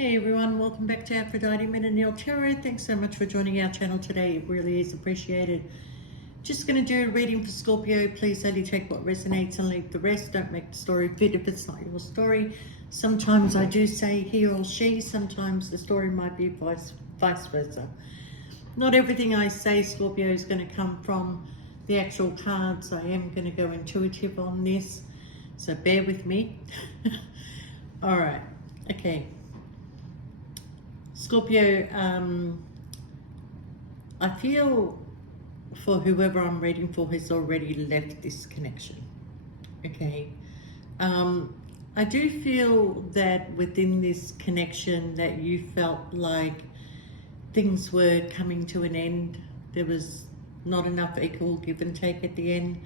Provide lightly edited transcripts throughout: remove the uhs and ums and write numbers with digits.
Hey everyone, welcome back to Aphrodite Men and Neil Tarot. Thanks so much for joining our channel today. It really is appreciated. Just going to do a reading for Scorpio. Please only take what resonates and leave the rest. Don't make the story fit if it's not your story. Sometimes I do say he or she. Sometimes the story might be vice versa. Not everything I say, Scorpio, is going to come from the actual cards. I am going to go intuitive on this, so bear with me. All right, okay. Scorpio, I feel for whoever I'm reading for has already left this connection, okay? I do feel that within this connection that you felt like things were coming to an end. There was not enough equal give and take at the end.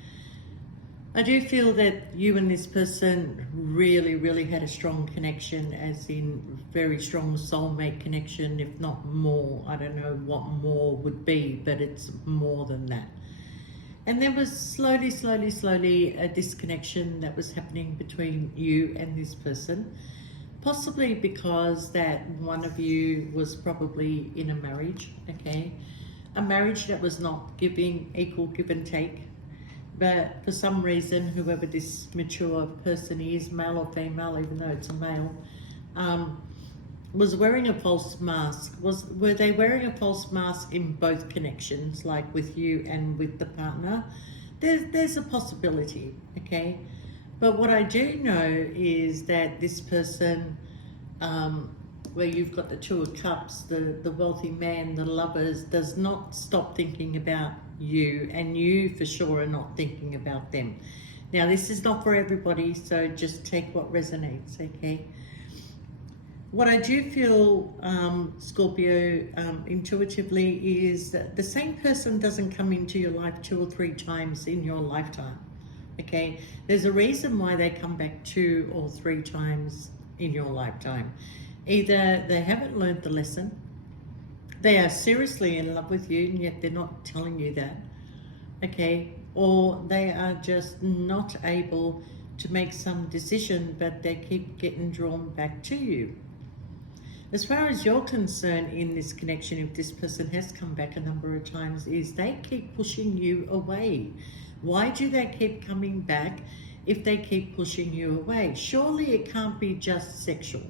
I do feel that you and this person really had a strong connection, as in very strong soulmate connection, if not more. I don't know what more would be, but it's more than that. And there was slowly a disconnection that was happening between you and this person, possibly because that one of you was probably in a marriage, okay? A marriage that was not giving equal give and take. But for some reason, whoever this mature person is, male or female, even though it's a male, was wearing a false mask. Were they wearing a false mask in both connections, like with you and with the partner? There's a possibility, okay? But what I do know is that this person, where you've got the Two of Cups, the wealthy man, the lovers, does not stop thinking about you, and you for sure are not thinking about them. Now, this is not for everybody, so just take what resonates, okay? What I do feel, Scorpio, intuitively, is that the same person doesn't come into your life 2 or 3 times in your lifetime, okay? There's a reason why they come back 2 or 3 times in your lifetime. Either they haven't learned the lesson, they are seriously in love with you, and yet they're not telling you that, okay? Or they are just not able to make some decision, but they keep getting drawn back to you. As far as you're concerned in this connection, if this person has come back a number of times, is they keep pushing you away. Why do they keep coming back if they keep pushing you away? Surely it can't be just sexual.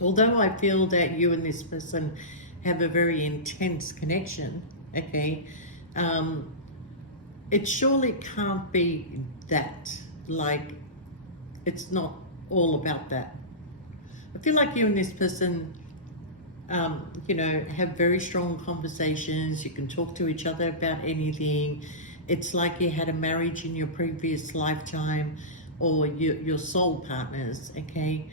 Although I feel that you and this person have a very intense connection, okay, it surely can't be that. Like, it's not all about that. I feel like you and this person, you know, have very strong conversations. You can talk to each other about anything. It's like you had a marriage in your previous lifetime, or your soul partners, okay?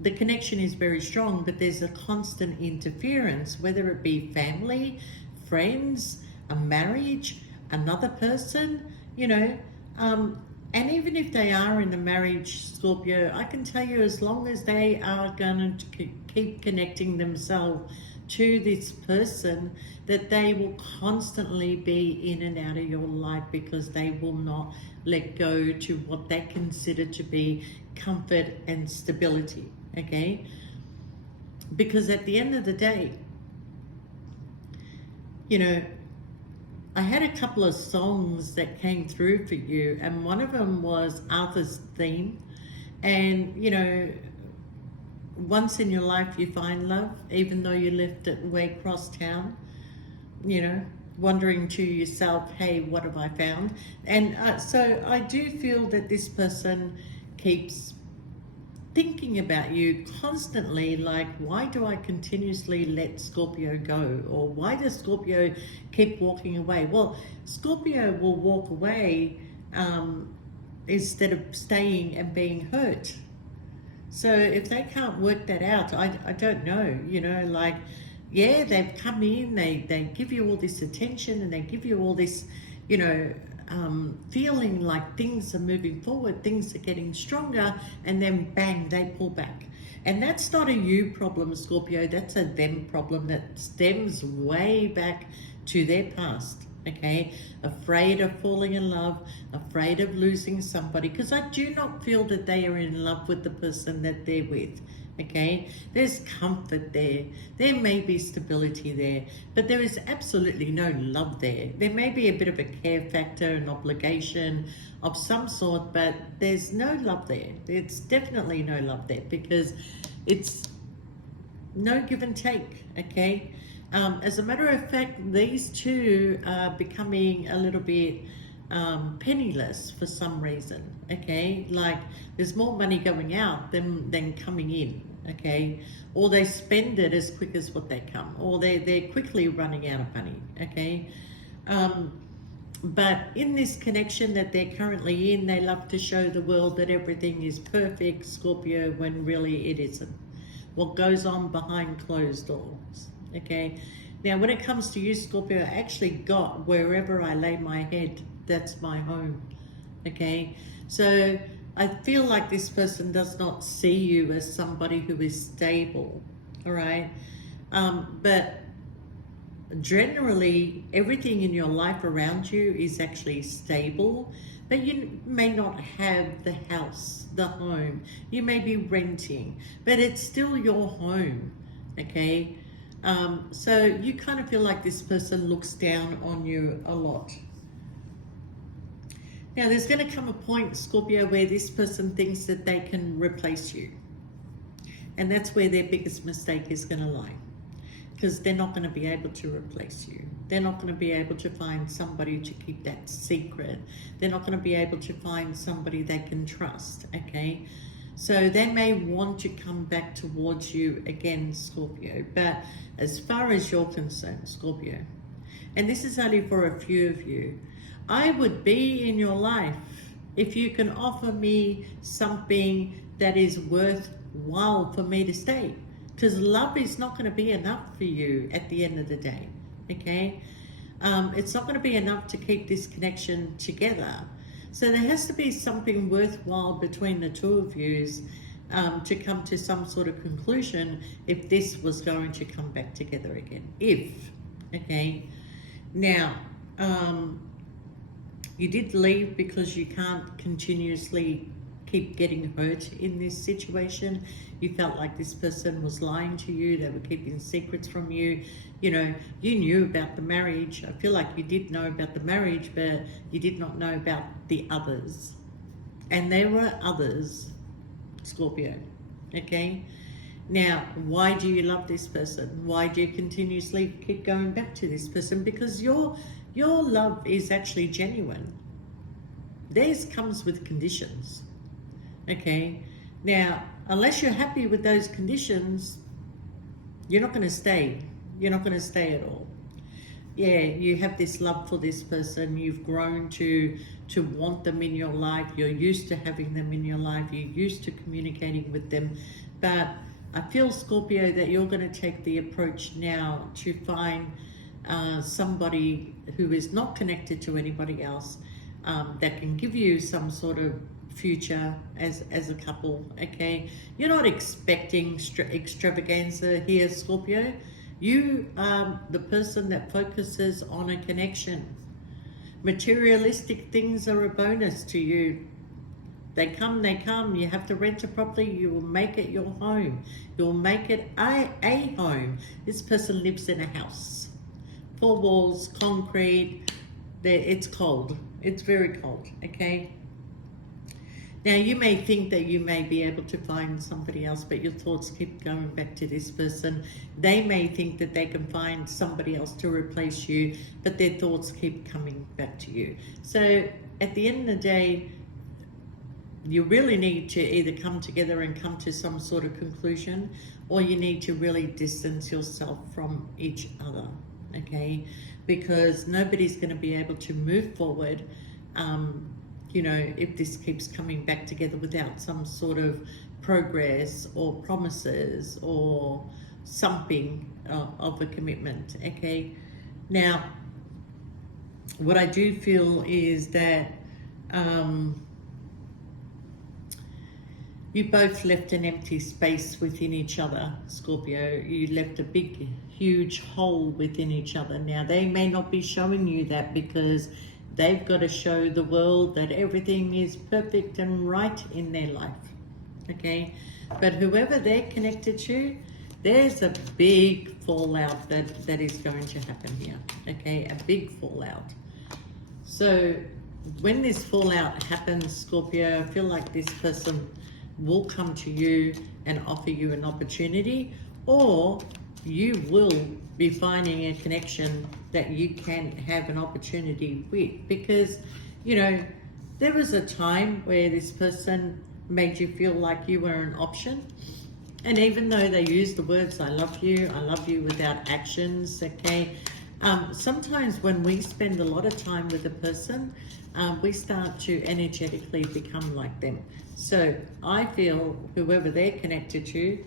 The connection is very strong, but there's a constant interference, whether it be family, friends, a marriage, another person, you know. And even if they are in a marriage, Scorpio, I can tell you, as long as they are going to keep connecting themselves to this person, that they will constantly be in and out of your life, because they will not let go to what they consider to be comfort and stability, okay? Because at the end of the day, you know, I had a couple of songs that came through for you, and one of them was Arthur's theme. And, you know, once in your life you find love, even though you left it way across town, you know, wondering to yourself, hey, what have I found? And so I do feel that this person keeps thinking about you constantly, like, why do I continuously let Scorpio go? Or why does Scorpio keep walking away? Well, Scorpio will walk away instead of staying and being hurt. So if they can't work that out, I don't know, you know, like, yeah, they've come in, they give you all this attention, and they give you all this, you know, feeling like things are moving forward, things are getting stronger, and then bang, they pull back. And that's not a you problem, Scorpio, that's a them problem that stems way back to their past, okay? Afraid of falling in love, afraid of losing somebody, because I do not feel that they are in love with the person that they're with, Okay, there's comfort there. There may be stability there, but there is absolutely no love there. There may be a bit of a care factor, an obligation of some sort, but there's no love there. It's definitely no love there because it's no give and take. Okay, as a matter of fact, these two are becoming a little bit penniless for some reason. Okay, like there's more money going out than coming in. Okay, or they spend it as quick as what they come, or they're quickly running out of money. Okay, but in this connection that they're currently in, they love to show the world that everything is perfect, Scorpio, when really it isn't. What goes on behind closed doors. Okay, now when it comes to you, Scorpio, I actually got wherever I lay my head, that's my home. Okay, so I feel like this person does not see you as somebody who is stable. All right, but generally everything in your life around you is actually stable, but you may not have the house, the home. You may be renting, but it's still your home. Okay, so you kind of feel like this person looks down on you a lot. Now there's going to come a point, Scorpio, where this person thinks that they can replace you, and that's where their biggest mistake is going to lie, because they're not going to be able to replace you. They're not going to be able to find somebody to keep that secret. They're not going to be able to find somebody they can trust. Okay, so they may want to come back towards you again, Scorpio, but as far as you're concerned, Scorpio, and this is only for a few of you, I would be in your life if you can offer me something that is worthwhile for me to stay. Because love is not going to be enough for you at the end of the day. Okay? It's not going to be enough to keep this connection together. So there has to be something worthwhile between the two of you to come to some sort of conclusion if this was going to come back together again. If. Okay? Now, you did leave because you can't continuously keep getting hurt in this situation. You felt like this person was lying to you. They were keeping secrets from you. You know, you knew about the marriage. I feel like you did know about the marriage, but you did not know about the others. And there were others, Scorpio. Okay? Now, why do you love this person? Why do you continuously keep going back to this person? Because your love is actually genuine. Theirs comes with conditions. Okay? Now, unless you're happy with those conditions, you're not going to stay. You're not going to stay at all. Yeah, you have this love for this person. You've grown to want them in your life. You're used to having them in your life. You're used to communicating with them. But I feel, Scorpio, that you're going to take the approach now to find somebody who is not connected to anybody else, that can give you some sort of future as a couple. Okay, you're not expecting extravaganza here, Scorpio. You are the person that focuses on a connection. Materialistic things are a bonus to you. They come, they come. You have to rent a property, you will make it your home. You'll make it a home. This person lives in a house. 4 walls, concrete. It's cold. It's very cold, okay? Now, you may think that you may be able to find somebody else, but your thoughts keep going back to this person. They may think that they can find somebody else to replace you, but their thoughts keep coming back to you. So at the end of the day, you really need to either come together and come to some sort of conclusion, or you need to really distance yourself from each other, okay? Because nobody's going to be able to move forward, you know, if this keeps coming back together without some sort of progress or promises or something of a commitment, okay? Now, what I do feel is that you both left an empty space within each other, Scorpio. You left a big, huge hole within each other. Now, they may not be showing you that because they've got to show the world that everything is perfect and right in their life, okay? But whoever they're connected to, there's a big fallout that is going to happen here, okay? A big fallout. So when this fallout happens, Scorpio, I feel like this person will come to you and offer you an opportunity, or you will be finding a connection that you can have an opportunity with, because, you know, there was a time where this person made you feel like you were an option. And even though they use the words, I love you without actions, okay? Sometimes when we spend a lot of time with a person, we start to energetically become like them. So I feel whoever they're connected to,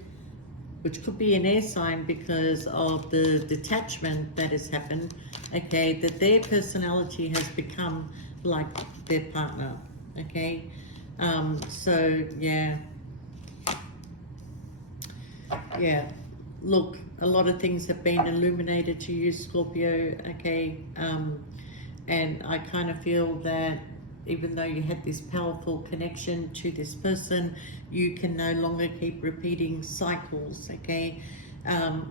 which could be an air sign because of the detachment that has happened, okay, that their personality has become like their partner, okay? So yeah, look, a lot of things have been illuminated to you, Scorpio, okay? And I kind of feel that even though you had this powerful connection to this person, you can no longer keep repeating cycles, okay?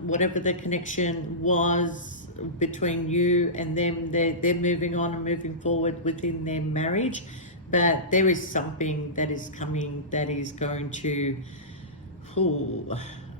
Whatever the connection was between you and them, they're moving on and moving forward within their marriage, but there is something that is coming that is going to,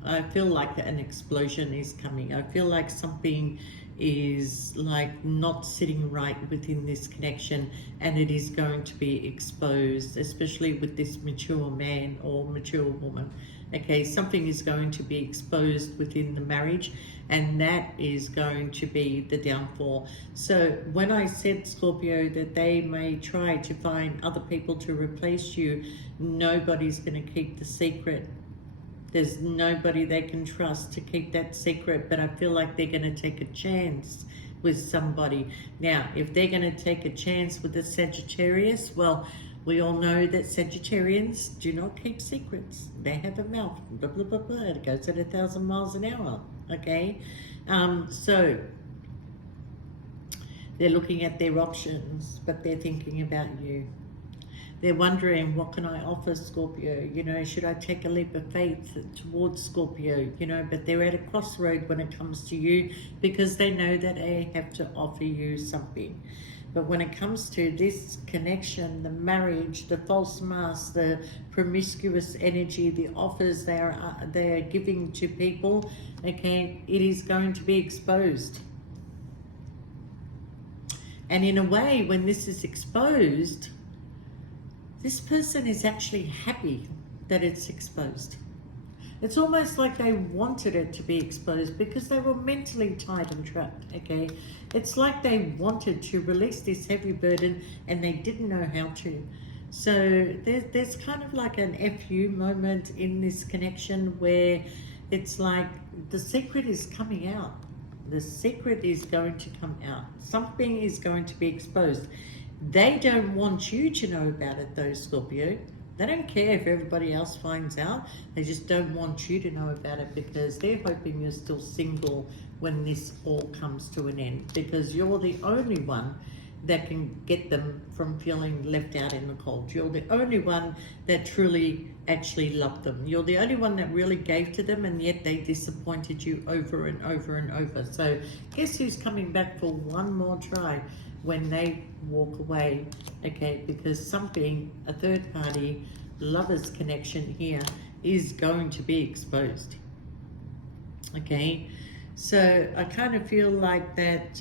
I feel like an explosion is coming. I feel like something is like not sitting right within this connection, and it is going to be exposed, especially with this mature man or mature woman. Okay, something is going to be exposed within the marriage, and that is going to be the downfall. So when I said, Scorpio, that they may try to find other people to replace you, nobody's going to keep the secret. There's nobody they can trust to keep that secret, but I feel like they're going to take a chance with somebody. Now, if they're going to take a chance with the Sagittarius, well, we all know that Sagittarians do not keep secrets. They have a mouth, blah, blah, blah, blah. It goes at 1,000 miles an hour, okay? So they're looking at their options, but they're thinking about you. They're wondering, what can I offer, Scorpio? You know, should I take a leap of faith towards Scorpio? You know, but they're at a crossroad when it comes to you, because they know that they have to offer you something. But when it comes to this connection, the marriage, the false mask, the promiscuous energy, the offers they are giving to people, okay, it is going to be exposed. And in a way, when this is exposed, this person is actually happy that it's exposed. It's almost like they wanted it to be exposed because they were mentally tied and trapped, okay? It's like they wanted to release this heavy burden and they didn't know how to. So there's kind of like an FU moment in this connection where it's like the secret is coming out. The secret is going to come out. Something is going to be exposed. They don't want you to know about it though, Scorpio. They don't care if everybody else finds out. They just don't want you to know about it because they're hoping you're still single when this all comes to an end, because you're the only one that can get them from feeling left out in the cold. You're the only one that truly actually loved them. You're the only one that really gave to them, and yet they disappointed you over and over and over. So guess who's coming back for one more try when they walk away, okay? Because something, a third party, lover's connection here is going to be exposed, okay? So I kind of feel like that,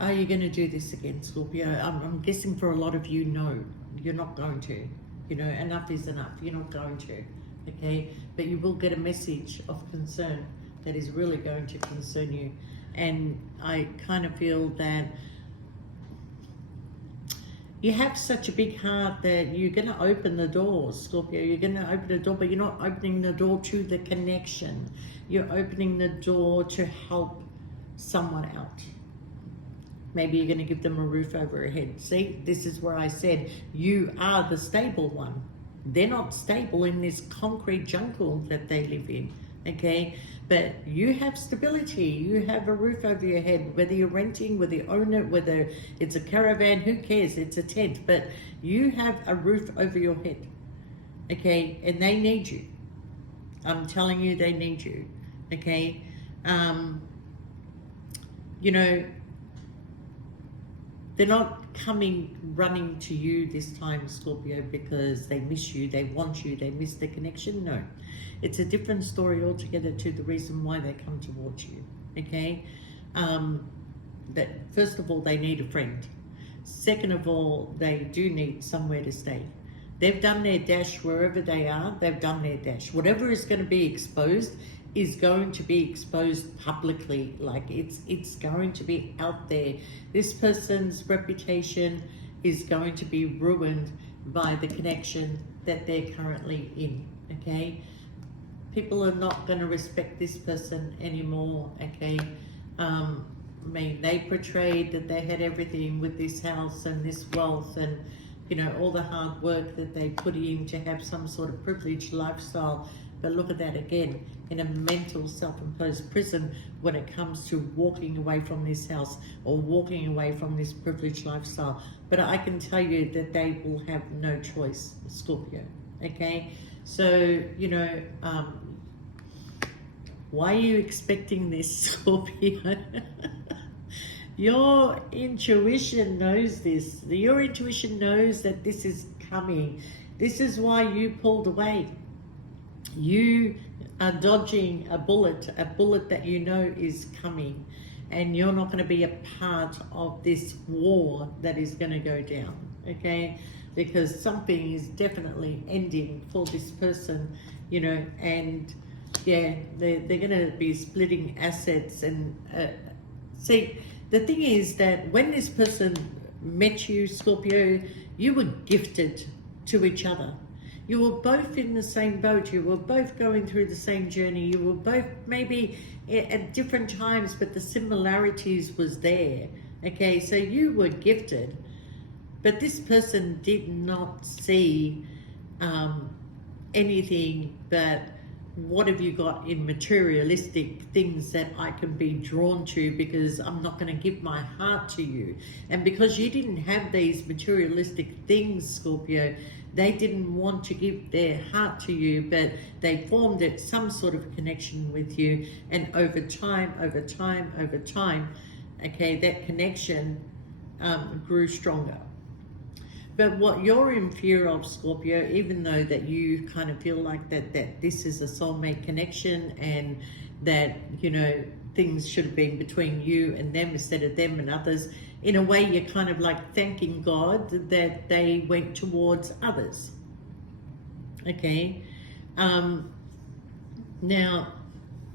are you going to do this again, Scorpio? I'm guessing for a lot of you, no, you're not going to. You know, enough is enough. You're not going to, okay? But you will get a message of concern that is really going to concern you. And I kind of feel that you have such a big heart that you're going to open the doors, Scorpio. You're going to open the door, but you're not opening the door to the connection. You're opening the door to help someone out. Maybe you're going to give them a roof over their head. See, this is where I said you are the stable one. They're not stable in this concrete jungle that they live in. okay? But you have stability, you have a roof over your head, whether you're renting, whether you own it, whether it's a caravan, who cares? It's a tent, but you have a roof over your head, okay? And they need you. I'm telling you, they need you, okay? You know, they're not coming running to you this time, Scorpio, because they miss you, they want you, they miss the connection. No, it's a different story altogether to the reason why they come towards you, okay? But first of all, they need a friend. Second of all, they do need somewhere to stay. They've done their dash wherever they are, they've done their dash. Whatever is going to be exposed is going to be exposed publicly. Like it's going to be out there. This person's reputation is going to be ruined by the connection that they're currently in, okay? People are not going to respect this person anymore, okay? I mean, they portrayed that they had everything with this house and this wealth and, you know, all the hard work that they put in to have some sort of privileged lifestyle. But look at that again, in a mental self-imposed prison when it comes to walking away from this house or walking away from this privileged lifestyle. But I can tell you that they will have no choice, Scorpio, okay? So, you know, why are you expecting this, Scorpio? Your intuition knows this. Your intuition knows that this is coming. This is why you pulled away. You are dodging a bullet that you know is coming, and you're not going to be a part of this war that is going to go down, okay? Because something is definitely ending for this person, you know, and yeah, they're going to be splitting assets. And see, the thing is that when this person met you, Scorpio, you were gifted to each other. You were both in the same boat. You were both going through the same journey. You were both maybe at different times, but the similarities was there. Okay, so you were gifted, but this person did not see anything but what have you got in materialistic things that I can be drawn to, because I'm not going to give my heart to you. And because you didn't have these materialistic things, Scorpio, they didn't want to give their heart to you, but they formed some sort of connection with you. And over time, okay, that connection grew stronger. But what you're in fear of, Scorpio, even though that you kind of feel like that this is a soulmate connection and that, you know, things should have been between you and them instead of them and others, in a way you're kind of like thanking God that they went towards others. Okay? Now,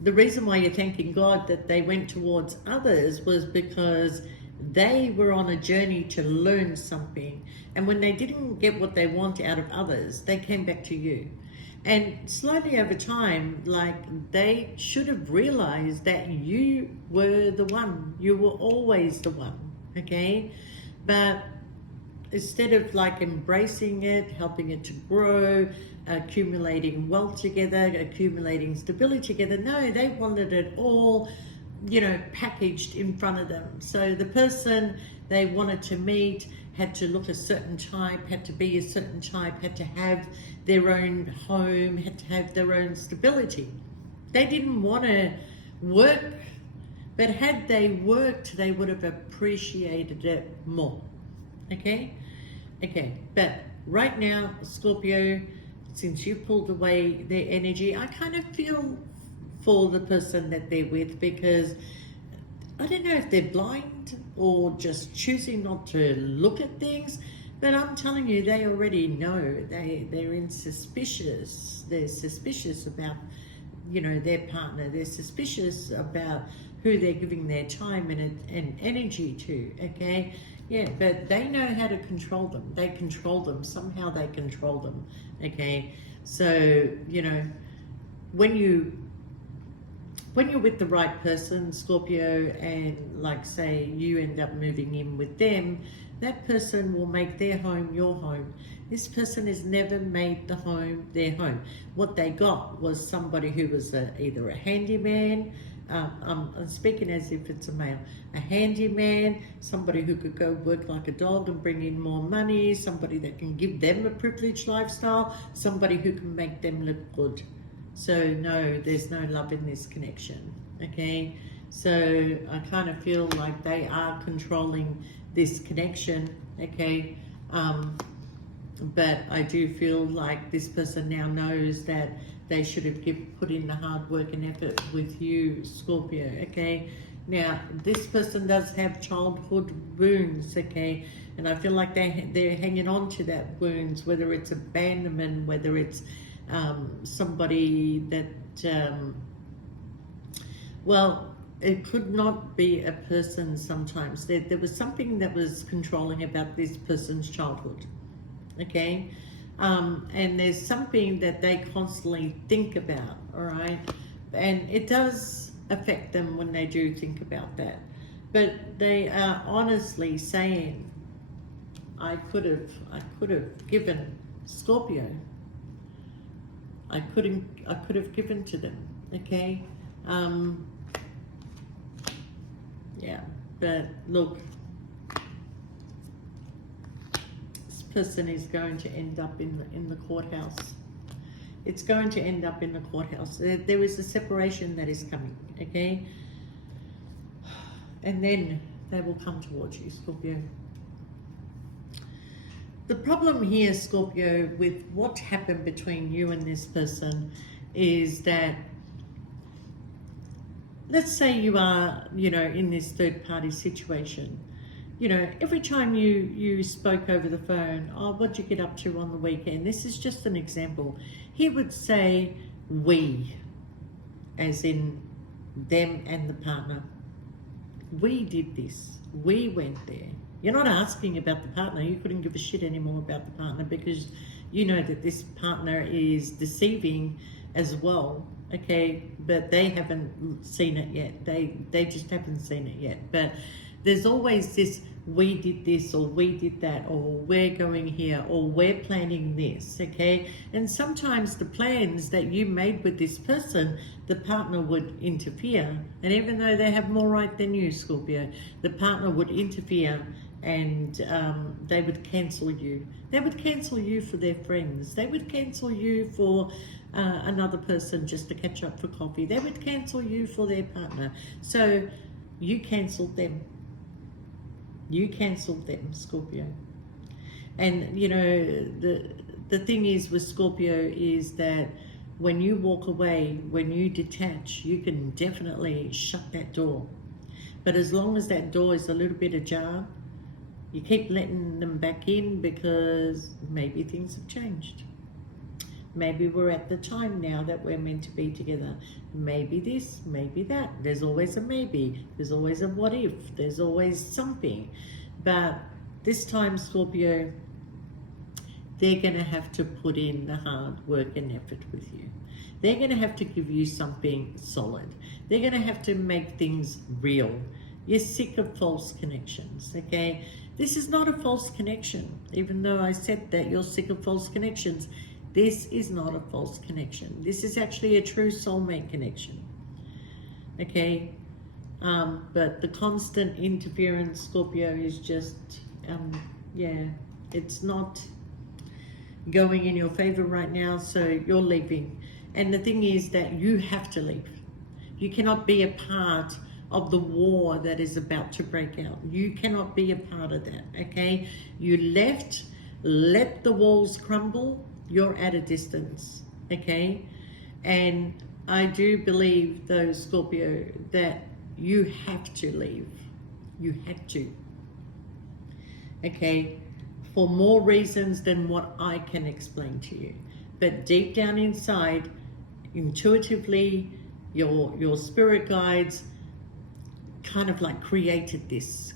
the reason why you're thanking God that they went towards others was because they were on a journey to learn something. And when they didn't get what they want out of others, they came back to you. And slowly over time, like, they should have realized that you were the one. You were always the one, okay? But instead of like embracing it, helping it to grow, accumulating wealth together, accumulating stability together, no, they wanted it all, you know, packaged in front of them. So the person they wanted to meet had to look a certain type, had to be a certain type, had to have their own home, had to have their own stability. They didn't want to work, but had they worked, they would have appreciated it more. Okay? Okay, but right now, Scorpio, since you pulled away their energy, I kind of feel for the person that they're with, because I don't know if they're blind or just choosing not to look at things, but I'm telling you, they already know. They're suspicious. They're suspicious about, you know, their partner. They're suspicious about who they're giving their time and energy to, okay? Yeah, but they know how to control them. They control them. Somehow they control them, okay? So, you know, when you when you're with the right person, Scorpio, and like say you end up moving in with them, that person will make their home your home. This person has never made the home their home. What they got was somebody who was either a handyman, I'm speaking as if it's a male, a handyman, somebody who could go work like a dog and bring in more money, somebody that can give them a privileged lifestyle, somebody who can make them look good. So no, there's no love in this connection, okay? So I kind of feel like they are controlling this connection, okay? But I do feel like this person now knows that they should have put in the hard work and effort with you, Scorpio, okay? Now, this person does have childhood wounds, okay? And I feel like they're hanging on to that wounds, whether it's abandonment, whether it's somebody that, well, it could not be a person sometimes. There was something that was controlling about this person's childhood, okay? And there's something that they constantly think about, all right? And it does affect them when they do think about that. But they are honestly saying, I could have given Scorpio. I could have given to them, okay? Yeah, but look, this person is going to end up in the courthouse. It's going to end up in the courthouse. There is a separation that is coming, okay? And then they will come towards you, Scorpio. The problem here, Scorpio, with what happened between you and this person is that, let's say you are, in this third party situation. Every time you spoke over the phone, oh, what'd you get up to on the weekend? This is just an example. He would say we, as in them and the partner. We did this. We went there. You're not asking about the partner. You couldn't give a shit anymore about the partner because you know that this partner is deceiving as well, okay? But they haven't seen it yet. They just haven't seen it yet. But there's always this, we did this or we did that or we're going here or we're planning this, okay? And sometimes the plans that you made with this person, the partner would interfere. And even though they have more right than you, Scorpio, the partner would interfere and they would cancel you. They would cancel you for their friends. They would cancel you for another person just to catch up for coffee. They would cancel you for their partner. So you cancelled them. You cancelled them, Scorpio. And the thing is with Scorpio is that when you walk away, when you detach, you can definitely shut that door. But as long as that door is a little bit ajar, you keep letting them back in because maybe things have changed. Maybe we're at the time now that we're meant to be together. Maybe this, maybe that. There's always a maybe. There's always a what if. There's always something. But this time, Scorpio, they're going to have to put in the hard work and effort with you. They're going to have to give you something solid. They're going to have to make things real. You're sick of false connections, okay? This is not a false connection. Even though I said that you're sick of false connections, this is not a false connection. This is actually a true soulmate connection, okay? But the constant interference, Scorpio, is just, it's not going in your favor right now, so you're leaving. And the thing is that you have to leave. You cannot be a part of the war that is about to break out. You cannot be a part of that, okay? You left, let the walls crumble, you're at a distance, okay? And I do believe, though, Scorpio, that you have to leave. You have to, okay? For more reasons than what I can explain to you. But deep down inside, intuitively, your spirit guides kind of like created this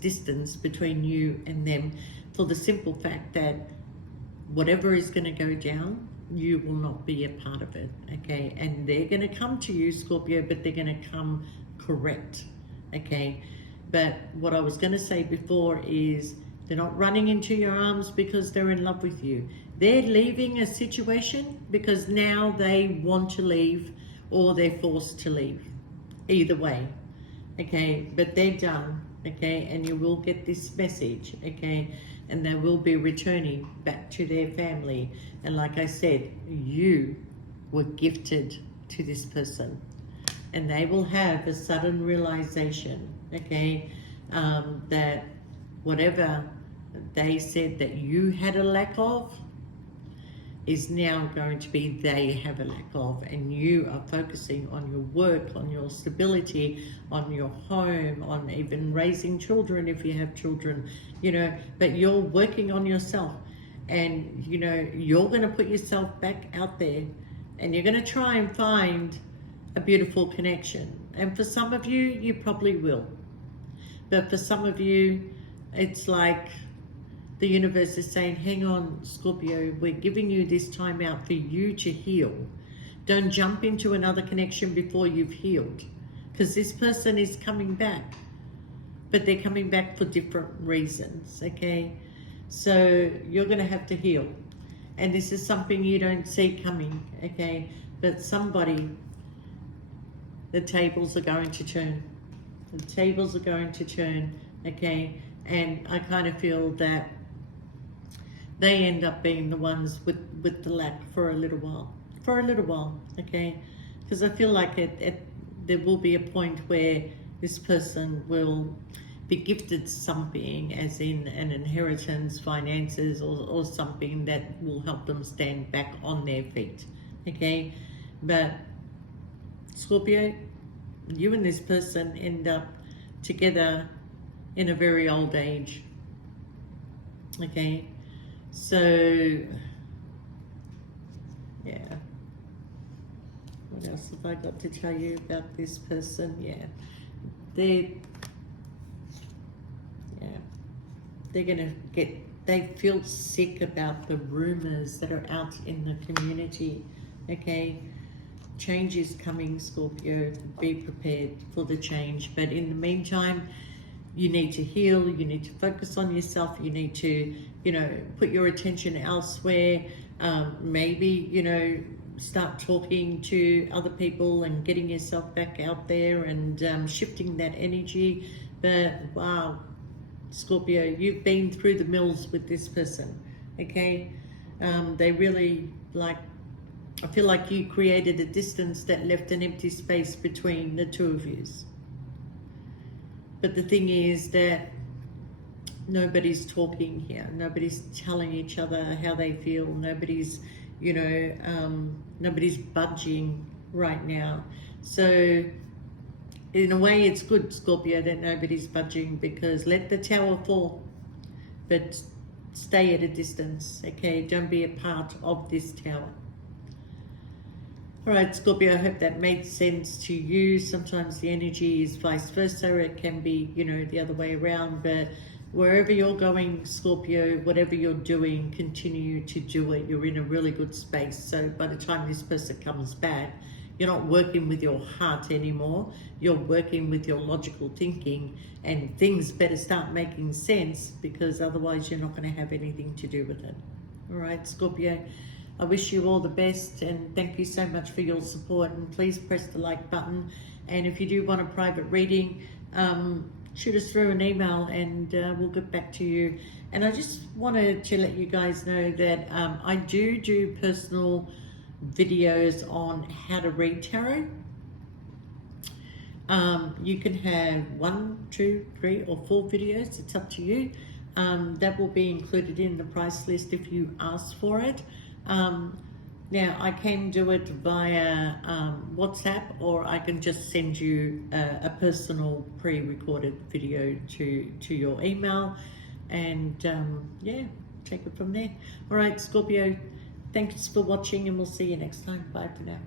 distance between you and them for the simple fact that whatever is going to go down, you will not be a part of it, okay? And they're going to come to you, Scorpio, but they're going to come correct, okay? But what I was going to say before is they're not running into your arms because they're in love with you. They're leaving a situation because now they want to leave, or they're forced to leave. Either way, okay? But they're done, okay? And you will get this message, okay? And they will be returning back to their family. And like I said, you were gifted to this person, and they will have a sudden realization, okay, that whatever they said that you had a lack of is now going to be they have a lack of, and you are focusing on your work, on your stability, on your home, on even raising children if you have children, you know, but you're working on yourself, and you know, you're going to put yourself back out there, and you're going to try and find a beautiful connection. And for some of you, you probably will, but for some of you, it's like the universe is saying, hang on, Scorpio, we're giving you this time out for you to heal. Don't jump into another connection before you've healed, because this person is coming back, but they're coming back for different reasons, okay? So you're going to have to heal. And this is something you don't see coming, okay? But somebody, the tables are going to turn. The tables are going to turn, okay? And I kind of feel that they end up being the ones with the lack for a little while, okay? Because I feel like there will be a point where this person will be gifted something, as in an inheritance, finances, or something that will help them stand back on their feet, okay? But Scorpio, you and this person end up together in a very old age, okay? So, yeah. What else have I got to tell you about this person? Yeah. They're gonna they feel sick about the rumors that are out in the community, okay? Change is coming, Scorpio. Be prepared for the change. But in the meantime, you need to heal, you need to focus on yourself, you need to, you know, put your attention elsewhere, maybe, you know, start talking to other people and getting yourself back out there and shifting that energy. But wow, Scorpio, you've been through the mills with this person, okay? They really, like, I feel like you created a distance that left an empty space between the two of you. But the thing is that nobody's talking here. Nobody's telling each other how they feel. Nobody's, you know, nobody's budging right now. So in a way, it's good, Scorpio, that nobody's budging, because let the tower fall, but stay at a distance, okay? Don't be a part of this tower. All right, Scorpio, I hope that made sense to you. Sometimes the energy is vice versa. It can be, you know, the other way around. But wherever you're going, Scorpio, whatever you're doing, continue to do it. You're in a really good space. So by the time this person comes back, you're not working with your heart anymore. You're working with your logical thinking, and things better start making sense, because otherwise you're not going to have anything to do with it. All right, Scorpio. I wish you all the best, and thank you so much for your support, and please press the like button. And if you do want a private reading, shoot us through an email and we'll get back to you. And I just wanted to let you guys know that I do personal videos on how to read tarot. You can have 1, 2, 3 or 4 videos, it's up to you. That will be included in the price list if you ask for it. Now I can do it via WhatsApp, or I can just send you a personal pre-recorded video to your email, and yeah, take it from there. All right, Scorpio, thanks for watching, and we'll see you next time. Bye for now.